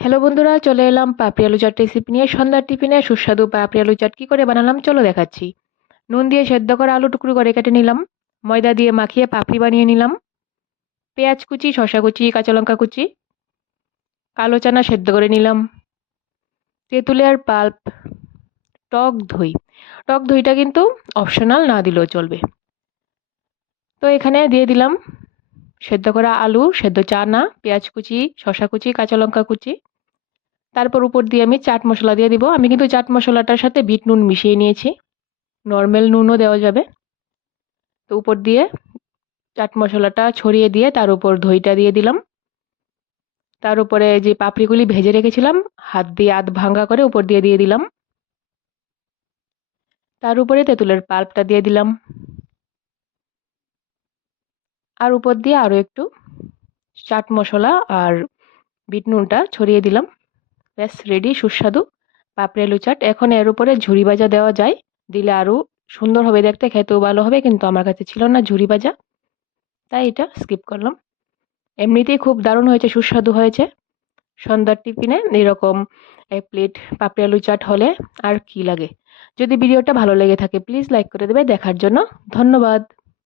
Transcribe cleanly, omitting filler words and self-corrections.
Hello বন্ধুরা, চলে এলাম পাপড়ি আলু চাট রেসিপি নিয়ে। সন্ধ্যার টিফিনে সুস্বাদু পাপড়ি আলু চাট কি করে বানালাম চলো দেখাচ্ছি। নুন দিয়ে সেদ্ধ করা আলু টুকরো করে কেটে নিলাম। ময়দা দিয়ে মাখিয়ে পাপড়ি বানিয়ে নিলাম। পেঁয়াজ কুচি, শসা কুচি, কাঁচা লঙ্কা কুচি, কালো চানা সেদ্ধ করে নিলাম। তেঁতুলের পাল্প, টক দই। টক দইটা কিন্তু অপশনাল, না দিলেও চলবে। তো এখানে দিয়ে দিলাম সেদ্ধ করা আলু, সেদ্ধ চানা, পেঁয়াজ কুচি, শসা কুচি, কাঁচা লঙ্কা কুচি। তারপর উপর দিয়ে আমি চাট মশলা দিয়ে দিব। আমি কিন্তু চাট মশলাটার সাথে বিট নুন মিশিয়ে নিয়েছি, নর্মাল নুনও দেওয়া যাবে। তো উপর দিয়ে চাট মশলাটা ছড়িয়ে দিয়ে তার উপর দইটা দিয়ে দিলাম। তার উপরে যে পাপড়িগুলি ভেজে রেখেছিলাম হাত দিয়ে আধ ভাঙ্গা করে উপর দিয়ে দিয়ে দিলাম। তার উপরে তেঁতুলের পাল্পটা দিয়ে দিলাম। আর উপর দিয়ে আরও একটু চাট মশলা আর বিট নুনটা ছড়িয়ে দিলাম। ব্যাস রেডি সুস্বাদু পাপড়ি আলু চাট। এখন এর উপরে ঝুরি ভাজা দেওয়া যায়, দিলে আরও সুন্দর হবে দেখতে, খেতেও ভালো হবে, কিন্তু আমার কাছে ছিল না ঝুরি ভাজা, তাই এটা স্কিপ করলাম। এমনিতেই খুব দারুণ হয়েছে, সুস্বাদু হয়েছে। সন্ধ্যার টিফিনে এরকম এক প্লেট পাপড়ি আলু চাট হলে আর কি লাগে। যদি ভিডিওটা ভালো লেগে থাকে প্লিজ লাইক করে দেবে। দেখার জন্য ধন্যবাদ।